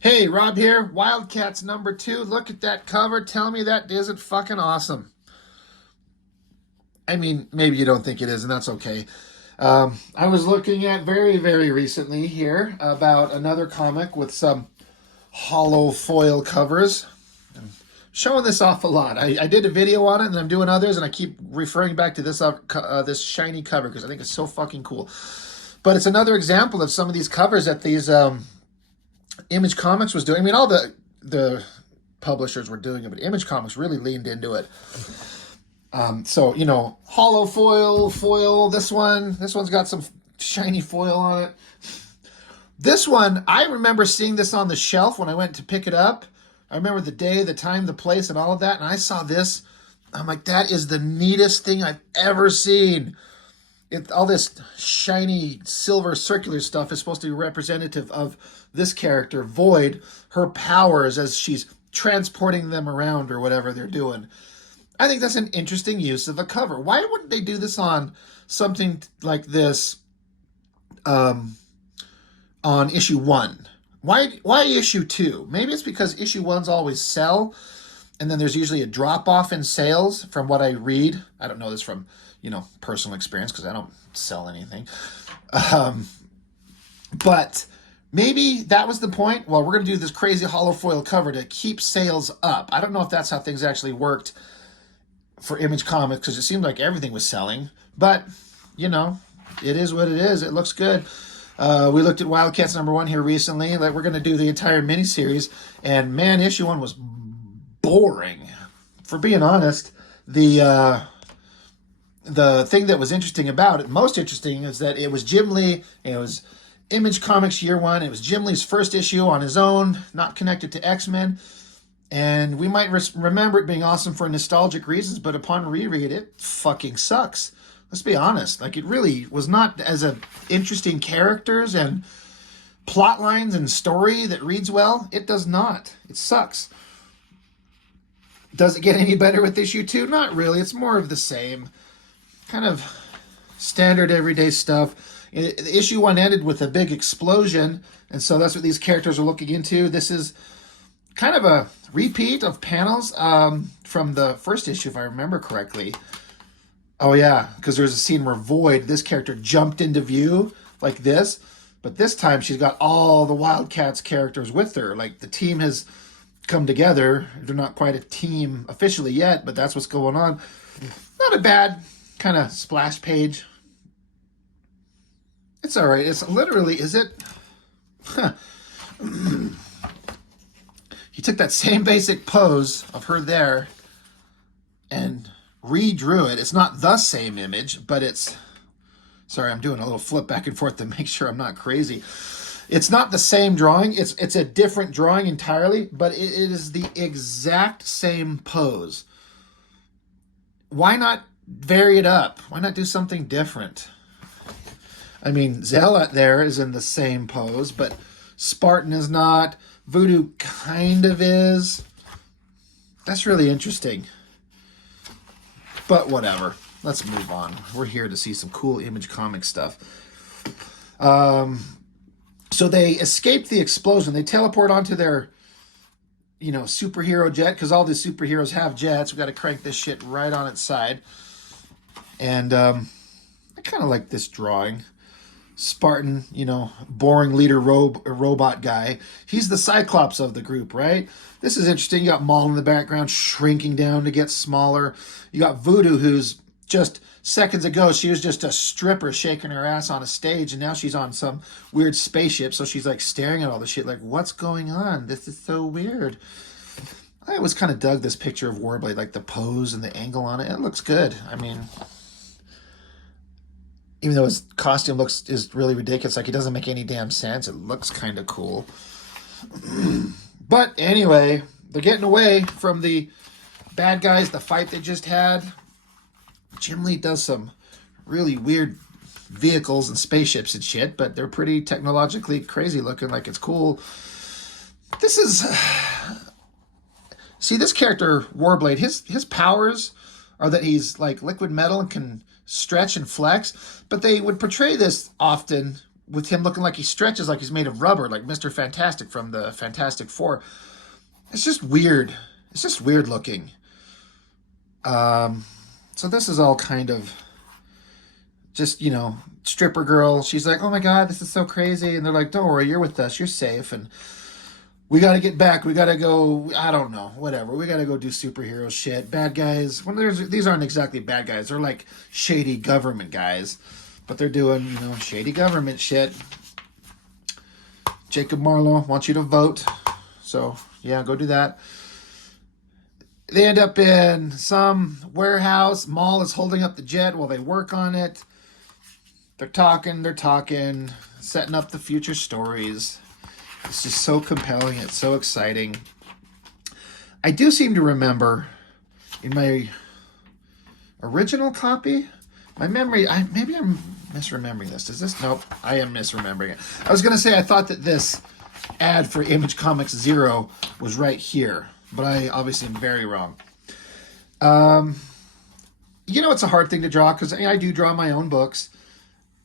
Hey, Rob here. Wildcats #2. Look at that cover. Tell me that isn't fucking awesome. I mean, maybe you don't think it is, and that's okay. I was looking at very recently here about another comic with some hollow foil covers. I'm showing this off a lot. I did a video on it, and I'm doing others, and I keep referring back to this shiny cover because I think it's so fucking cool. But it's another example of some of these covers that these Image Comics was doing. I mean, all the publishers were doing it, but Image Comics really leaned into it. So, hollow foil, this one's got some shiny foil on it. This one, I remember seeing this on the shelf when I went to pick it up. I remember the day, the time, the place, and all of that, and I saw this. I'm like, that is the neatest thing I've ever seen. All this shiny silver circular stuff is supposed to be representative of this character, Void, her powers as she's transporting them around or whatever they're doing. I think that's an interesting use of a cover. Why wouldn't they do this on something like this on issue 1? Why issue 2? Maybe it's because issue 1's always sell, and then there's usually a drop-off in sales from what I read. I don't know this from, personal experience because I don't sell anything. But maybe that was the point. Well, we're going to do this crazy hollow foil cover to keep sales up. I don't know if that's how things actually worked for Image Comics because it seemed like everything was selling. But, it is what it is. It looks good. We looked at Wildcats #1 here recently. Like, we're going to do the entire miniseries. And, man, issue 1 was boring. For being honest, the thing that was interesting about it, most interesting, is that it was Jim Lee. It was Image Comics year 1. It was Jim Lee's first issue on his own, not connected to X-Men. And we might remember it being awesome for nostalgic reasons, but upon reread, it fucking sucks. Let's be honest. Like, it really was not as interesting characters and plot lines and story that reads well. It does not. It sucks. Does it get any better with issue 2? Not really. It's more of the same. Kind of standard everyday stuff. Issue 1 ended with a big explosion, and so that's what these characters are looking into. This is kind of a repeat of panels from the first issue, if I remember correctly. Oh, yeah, because there's a scene where Void, this character, jumped into view like this, but this time she's got all the Wildcats characters with her. Like, the team has come together. They're not quite a team officially yet, but that's what's going on. Not a bad kind of splash page. It's all right. It's literally, is it? He took that same basic pose of her there and redrew it. It's not the same image, but it's... Sorry, I'm doing a little flip back and forth to make sure I'm not crazy. It's not the same drawing. It's a different drawing entirely, but it is the exact same pose. Why not vary it up? Why not do something different? I mean, Zealot there is in the same pose, but Spartan is not. Voodoo kind of is. That's really interesting. But whatever. Let's move on. We're here to see some cool Image Comic stuff. So they escape the explosion. They teleport onto their, superhero jet, because all the superheroes have jets. We've got to crank this shit right on its side. And I kind of like this drawing. Spartan, boring leader robot guy. He's the Cyclops of the group, right? This is interesting. You got Maul in the background shrinking down to get smaller. You got Voodoo, who's just seconds ago, she was just a stripper shaking her ass on a stage, and now she's on some weird spaceship, so she's like staring at all the shit like, what's going on? This is so weird. I always kind of dug this picture of Warblade, like the pose and the angle on it. It looks good. I mean, even though his costume is really ridiculous, like it doesn't make any damn sense, it looks kind of cool. But anyway, they're getting away from the bad guys, the fight they just had. Jim Lee does some really weird vehicles and spaceships and shit, but they're pretty technologically crazy looking, like it's cool. This is... See, this character, Warblade, his powers are that he's like liquid metal and can stretch and flex, but they would portray this often with him looking like he stretches like he's made of rubber, like Mr. Fantastic from the Fantastic Four. It's just weird. It's just weird looking. So this is all kind of just, you know, stripper girl. She's like, oh my God, this is so crazy. And they're like, don't worry, you're with us. You're safe. And we got to get back. We got to go, I don't know, whatever. We got to go do superhero shit. Bad guys. These aren't exactly bad guys. They're like shady government guys. But they're doing, you know, shady government shit. Jacob Marlowe wants you to vote. So, yeah, go do that. They end up in some warehouse. Maul is holding up the jet while they work on it. They're talking, setting up the future stories. It's just so compelling. It's so exciting. I do seem to remember in my original copy, my memory, maybe I'm misremembering this. Is this? Nope, I am misremembering it. I was going to say I thought that this ad for Image Comics 0 was right here, but I obviously am very wrong. You know, it's a hard thing to draw because I do draw my own books.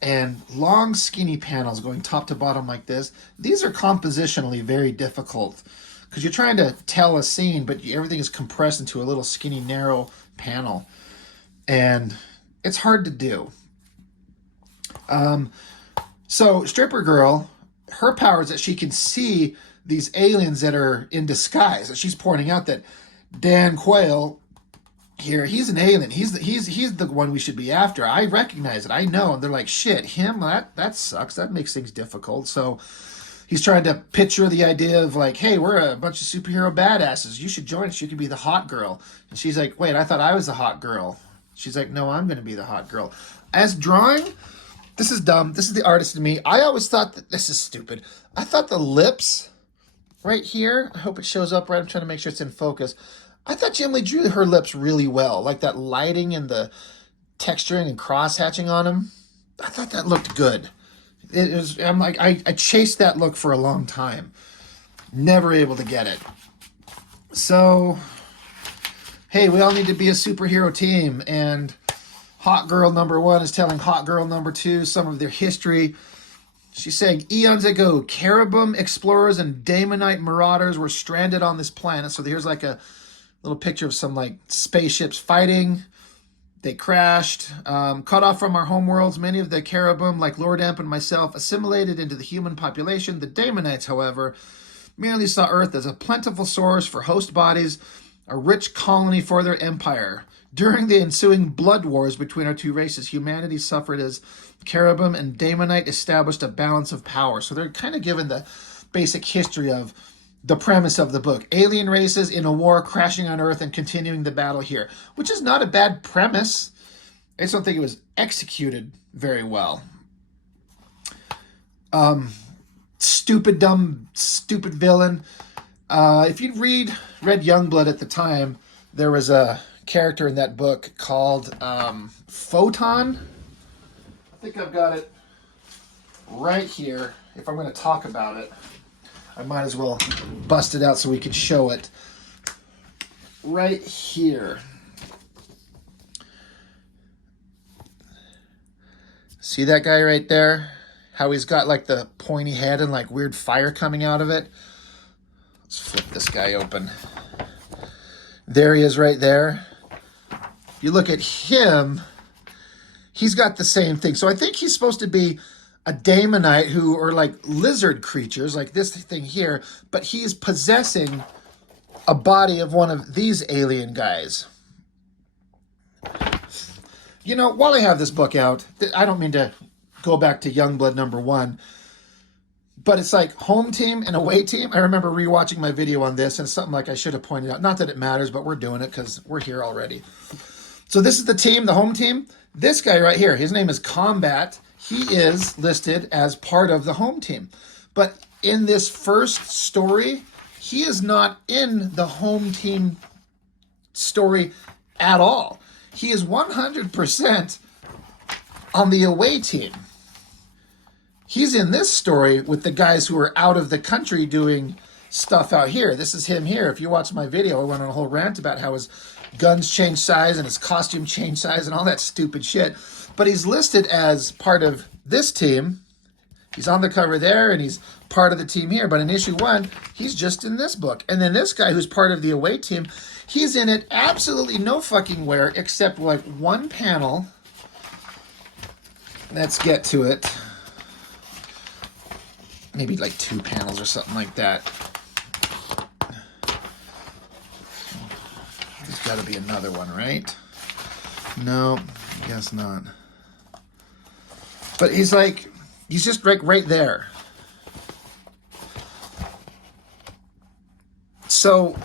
And long, skinny panels going top to bottom like this, these are compositionally very difficult because you're trying to tell a scene, but everything is compressed into a little skinny, narrow panel. And it's hard to do. So Stripper Girl, her power is that she can see these aliens that are in disguise. And she's pointing out that Dan Quayle here, he's an alien. He's the one we should be after. I recognize it. I know. And they're like, shit, him? That sucks. That makes things difficult. So he's trying to picture the idea of like, hey, we're a bunch of superhero badasses. You should join us. You could be the hot girl. And she's like, wait, I thought I was the hot girl. She's like, no, I'm going to be the hot girl. As drawing, this is dumb. This is the artist in me. I always thought that this is stupid. I thought the lips right here, I hope it shows up right. I'm trying to make sure it's in focus. I thought Jim Lee drew her lips really well, like that lighting and the texturing and cross-hatching on them. I thought that looked good. I'm like, I chased that look for a long time. Never able to get it. So, hey, we all need to be a superhero team, and Hot Girl number 1 is telling Hot Girl number 2 some of their history. She's saying, eons ago, Caribum explorers and Daemonite marauders were stranded on this planet. So here's like a little picture of some like spaceships fighting. They crashed. Cut off from our homeworlds, many of the Caribum, like Lord Emp and myself, assimilated into the human population. The Daemonites, however, merely saw Earth as a plentiful source for host bodies, a rich colony for their empire. During the ensuing blood wars between our two races, humanity suffered as Caribum and Daemonite established a balance of power. So they're kind of given the basic history of the premise of the book. Alien races in a war crashing on Earth and continuing the battle here, which is not a bad premise. I just don't think it was executed very well. Stupid, dumb, stupid villain. If you'd read Youngblood at the time, there was a character in that book called Photon. I think I've got it right here. If I'm going to talk about it, I might as well bust it out so we can show it. Right here. See that guy right there? How he's got like the pointy head and like weird fire coming out of it? Let's flip this guy open. There he is right there. You look at him, he's got the same thing. So I think he's supposed to be a Daemonite who are like lizard creatures, like this thing here, but he's possessing a body of one of these alien guys. You know, while I have this book out, I don't mean to go back to Youngblood number 1, but it's like home team and away team. I remember rewatching my video on this, and it's something like I should have pointed out. Not that it matters, but we're doing it because we're here already. So this is the team, the home team. This guy right here, his name is Combat. He is listed as part of the home team. But in this first story, he is not in the home team story at all. He is 100% on the away team. He's in this story with the guys who are out of the country doing stuff out here. This is him here. If you watch my video, I went on a whole rant about how his guns change size and his costume change size and all that stupid shit. But he's listed as part of this team, He's on the cover there, and he's part of the team here. But in issue 1, he's just in this book. And then this guy, who's part of the away team, he's in it absolutely no fucking where except like one panel. Let's get to it. Maybe like 2 panels or something like that. There's got to be another one, right? No, I guess not. But he's like... He's just like right there. So,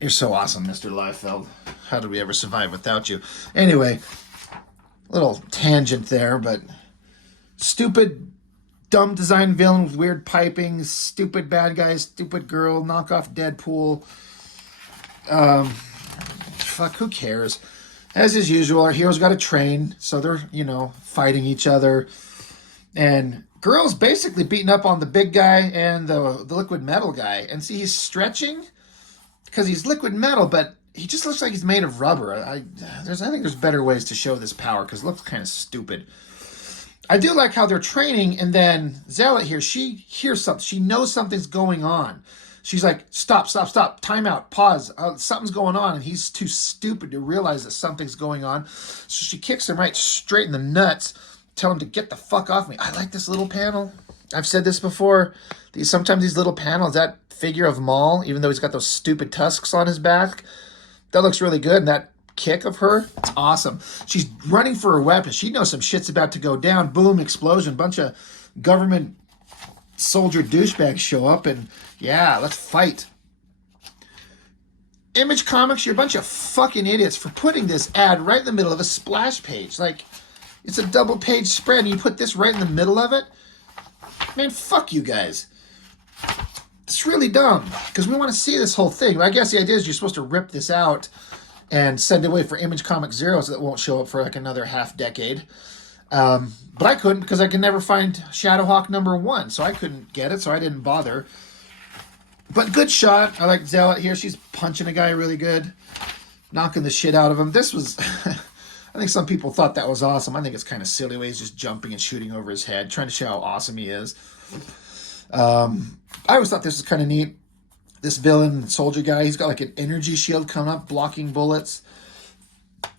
you're so awesome, Mr. Liefeld. How did we ever survive without you? Anyway, little tangent there, but stupid, dumb design villain with weird piping, stupid bad guy, stupid girl, knockoff Deadpool. Fuck, who cares? As is usual, our heroes got to train, so they're, fighting each other. And girl's basically beating up on the big guy and the liquid metal guy. And see, he's stretching because he's liquid metal, but he just looks like he's made of rubber. I think there's better ways to show this power because it looks kind of stupid. I do like how they're training, and then Zealot here, she hears something. She knows something's going on. She's like, stop, time out, pause, something's going on, and he's too stupid to realize that something's going on. So she kicks him right straight in the nuts, tell him to get the fuck off me. I like this little panel. I've said this before. Sometimes these little panels, that figure of Maul, even though he's got those stupid tusks on his back, that looks really good, and that kick of her, it's awesome. She's running for her weapon. She knows some shit's about to go down. Boom, explosion, bunch of government soldier douchebags show up, and yeah, let's fight. Image Comics, you're a bunch of fucking idiots for putting this ad right in the middle of a splash page. Like, it's a double page spread, and you put this right in the middle of it? Man, fuck you guys. It's really dumb, because we want to see this whole thing. I guess the idea is you're supposed to rip this out and send it away for Image Comic Zero so that won't show up for like another half decade. But I couldn't because I could never find Shadowhawk #1, so I couldn't get it, so I didn't bother. But good shot. I like Zealot here. She's punching a guy really good, knocking the shit out of him. This was, I think some people thought that was awesome. I think it's kind of silly way he's just jumping and shooting over his head, trying to show how awesome he is. I always thought this was kind of neat. This villain soldier guy, he's got like an energy shield coming up, blocking bullets.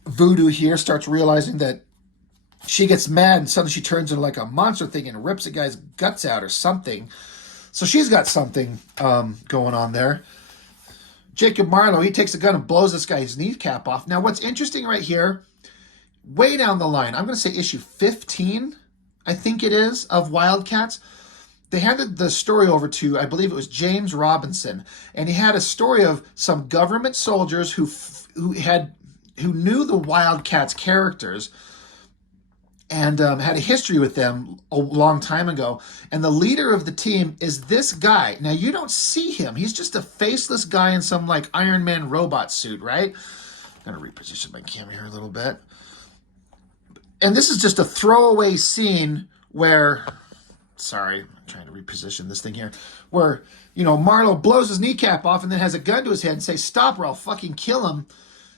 Voodoo here starts realizing that she gets mad and suddenly she turns into like a monster thing and rips a guy's guts out or something. So she's got something going on there. Jacob Marlowe, he takes a gun and blows this guy's kneecap off. Now, what's interesting right here, way down the line, I'm going to say issue 15, I think it is, of Wildcats. They handed the story over to, I believe it was James Robinson, and he had a story of some government soldiers who knew the Wildcats characters and had a history with them a long time ago. And the leader of the team is this guy. Now, you don't see him. He's just a faceless guy in some, like, Iron Man robot suit, right? I'm going to reposition my camera here a little bit. And this is just a throwaway scene where... Sorry, I'm trying to reposition this thing here. Where, Marlowe blows his kneecap off and then has a gun to his head and says, stop or I'll fucking kill him.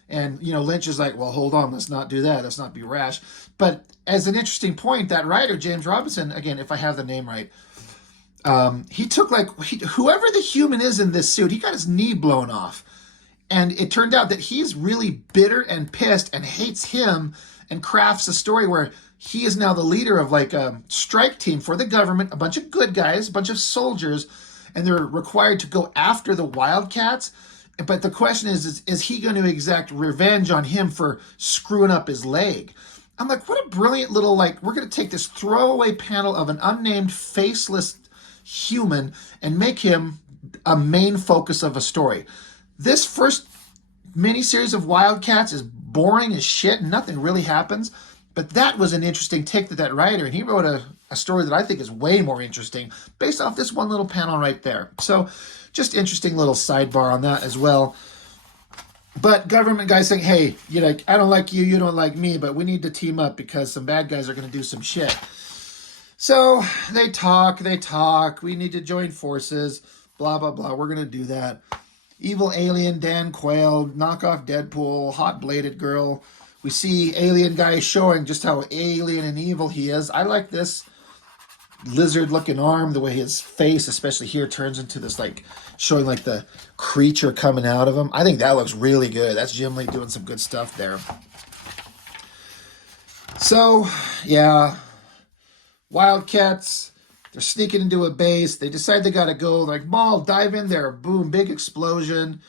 And, Lynch is like, well, hold on, let's not do that. Let's not be rash. But as an interesting point, that writer, James Robinson, again, if I have the name right, he took whoever the human is in this suit, he got his knee blown off. And it turned out that he's really bitter and pissed and hates him and crafts a story where he is now the leader of like a strike team for the government, a bunch of good guys, a bunch of soldiers, and they're required to go after the Wildcats. But the question is he going to exact revenge on him for screwing up his leg? I'm like, what a brilliant little, we're going to take this throwaway panel of an unnamed, faceless human and make him a main focus of a story. This first miniseries of Wildcats is boring as shit. Nothing really happens. But that was an interesting take to that writer, and he wrote a story that I think is way more interesting based off this one little panel right there. So just interesting little sidebar on that as well. But government guys saying, hey, I don't like you, you don't like me, but we need to team up because some bad guys are going to do some shit. So they talk, we need to join forces, blah, blah, blah, we're going to do that. Evil alien Dan Quayle, knockoff Deadpool, hot bladed girl, We see alien guy showing just how alien and evil he is. I like this lizard-looking arm, the way his face, especially here, turns into this, like, showing, like, the creature coming out of him. I think that looks really good. That's Jim Lee doing some good stuff there. So, yeah, Wildcats, they're sneaking into a base. They decide they gotta go. Like, Maul, dive in there. Boom, big explosion.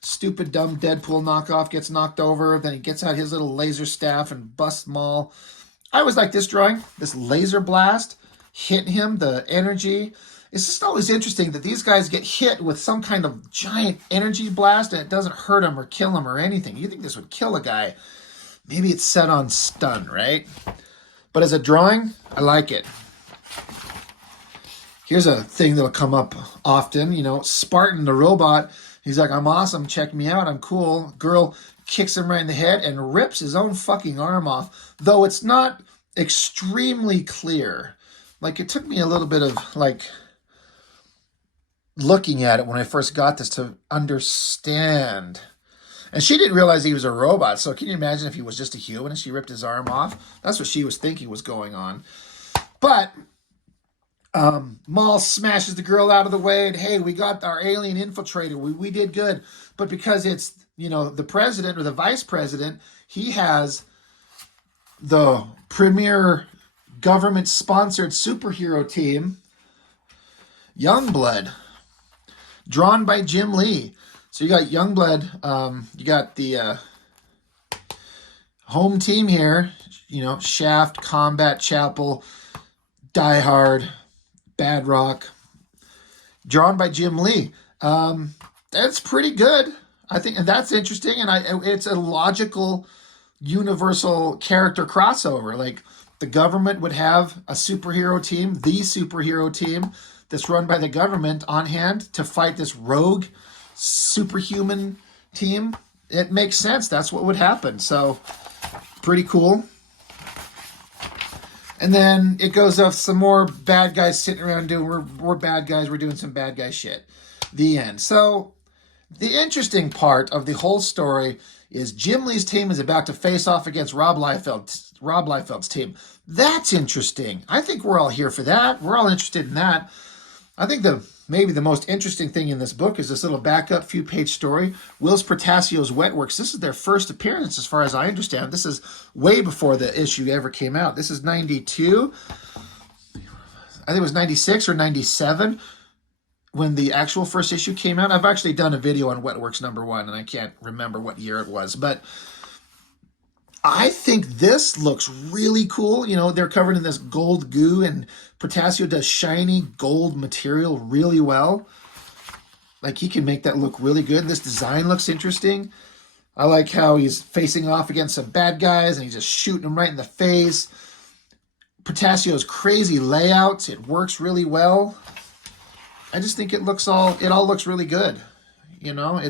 Stupid, dumb Deadpool knockoff gets knocked over. Then he gets out his little laser staff and busts Maul. I always like this drawing, this laser blast hitting him, the energy. It's just always interesting that these guys get hit with some kind of giant energy blast and it doesn't hurt him or kill him or anything. You think this would kill a guy. Maybe it's set on stun, right? But as a drawing, I like it. Here's a thing that'll come up often, you know, Spartan the robot. He's like, I'm awesome, check me out, I'm cool. Girl kicks him right in the head and rips his own fucking arm off. Though it's not extremely clear. Like, it took me a little bit of, like, looking at it when I first got this to understand. And she didn't realize he was a robot, so can you imagine if he was just a human and she ripped his arm off? That's what she was thinking was going on. But Maul smashes the girl out of the way, and hey, we got our alien infiltrator. We did good. But because it's, you know, the president or the vice president, he has the premier government-sponsored superhero team, Youngblood, drawn by Jim Lee. So you got Youngblood, you got the home team here, you know, Shaft, Combat, Chapel, Die Hard, Bad Rock, drawn by Jim Lee. That's pretty good, I think, and that's interesting, and it's a logical, universal character crossover. Like, the government would have a superhero team, the superhero team that's run by the government on hand to fight this rogue superhuman team. It makes sense. That's what would happen. So, pretty cool. And then it goes off some more bad guys sitting around doing, we're bad guys, we're doing some bad guy shit. The end. So, the interesting part of the whole story is Jim Lee's team is about to face off against Rob Liefeld's team. That's interesting. I think we're all here for that. We're all interested in that. I think maybe the most interesting thing in this book is this little backup few-page story. Will's Protasio's Wetworks. This is their first appearance, as far as I understand. This is way before the issue ever came out. This is 92. I think it was 96 or 97 when the actual first issue came out. I've actually done a video on Wetworks #1, and I can't remember what year it was. But I think this looks really cool. You know, they're covered in this gold goo, and Protasio does shiny gold material really well. Like, he can make that look really good. This design looks interesting. I like how he's facing off against some bad guys, and he's just shooting them right in the face. Protasio's crazy layouts, it works really well. I just think it all looks really good. You know,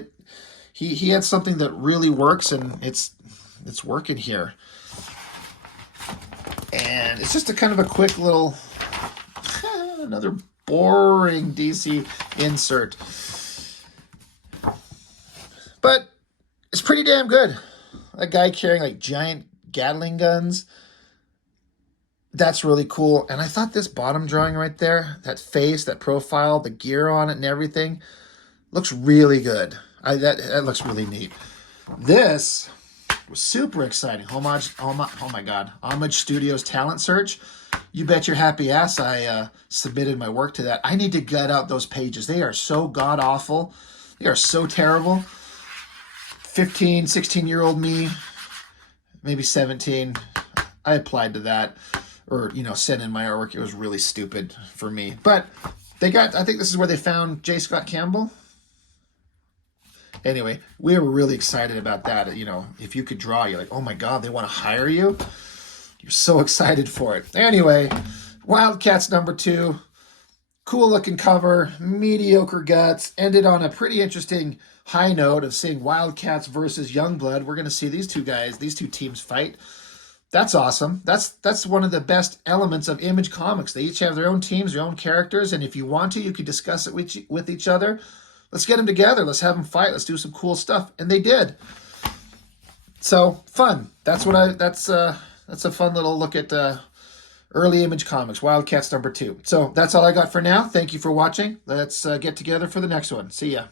he had something that really works, and it's working here. And it's just a kind of a quick little, another boring DC insert. But it's pretty damn good. A guy carrying like giant Gatling guns. That's really cool. And I thought this bottom drawing right there, that face, that profile, the gear on it and everything, looks really good. That looks really neat. This was super exciting. Oh my God. Homage Studios Talent Search. You bet your happy ass I submitted my work to that. I need to gut out those pages. They are so god-awful. They are so terrible. 15, 16-year-old me, maybe 17, I applied to that. Or, you know, sent in my artwork. It was really stupid for me. But I think this is where they found J. Scott Campbell. Anyway, we were really excited about that. You know, if you could draw, you're like, oh my God, they want to hire you? You're so excited for it. Anyway, Wildcats #2. Cool looking cover, mediocre guts. Ended on a pretty interesting high note of seeing Wildcats versus Youngblood. We're going to see these two teams fight. That's awesome. That's one of the best elements of Image Comics. They each have their own teams, their own characters, and if you want to, you could discuss it with each other. Let's get them together. Let's have them fight. Let's do some cool stuff. And they did. So fun. That's a fun little look at early Image Comics, Wildcats number 2. So that's all I got for now. Thank you for watching. Let's get together for the next one. See ya.